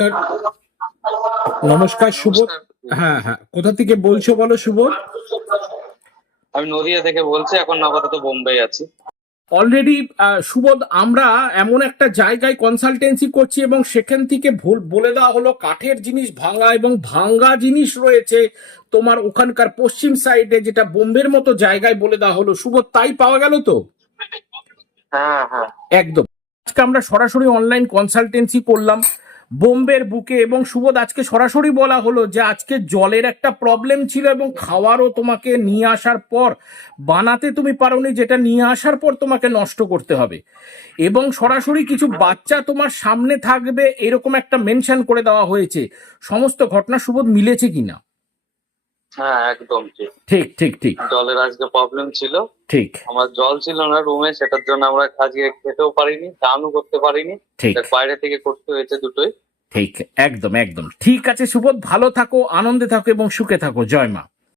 নমস্কার। নমস্কার সুবোধ। হ্যাঁ হ্যাঁ। কোথা থেকে বলছো বলো সুবোধ? আমি নদিয়া থেকে বলছি এখন আপাতত বোম্বে আছি। অলরেডি সুবোধ আমরা এমন একটা জায়গায় কনসালটেন্সি করছি এবং সেখান থেকে ভুল বলে দেওয়া হলো কাঠের জিনিস ভাঙা এবং ভাঙা জিনিস রয়েছে তোমার ওখানকার পশ্চিম সাইডে যেটা বোম্বের মতো জায়গায় বলে দেওয়া হলো। সুবোধ তাই পাওয়া গেল তো? হ্যাঁ হ্যাঁ। একদম। আজকে আমরা সরাসরি অনলাইন কনসালটেন্সি করলাম। বোম্বের বুকে এবং সুবোধ আজকে সরাসরি বলা হলো যে আজকে জলের একটা প্রবলেম ছিল এবং খাওয়ারও তোমাকে নিয়ে আসার পর বানাতে তুমি পারোনি যেটা নিয়ে আসার পর তোমাকে নষ্ট করতে হবে। এবং সরাসরি কিছু বাচ্চা তোমার সামনে থাকবে এরকম একটা মেনশন করে দেওয়া হয়েছে। সমস্ত ঘটনা সুবোধ মিলেছে কিনা? হ্যাঁ একদম ঠিক। ঠিক ঠিক ঠিক। জলের আজকে প্রবলেম ছিল। ঠিক। আমার জল ছিল না রুমে সেটার জন্য আমরা আজকে খেতেও পারিনি চানও করতে পারিনি। ঠিক। বাইরে থেকে করতে হয়েছে দুটোই। ঠিক একদম একদম। ঠিক আছে, সুবোধ, ভালো থাকো, আনন্দে থাকো এবং সুখে থাকো। জয় মা।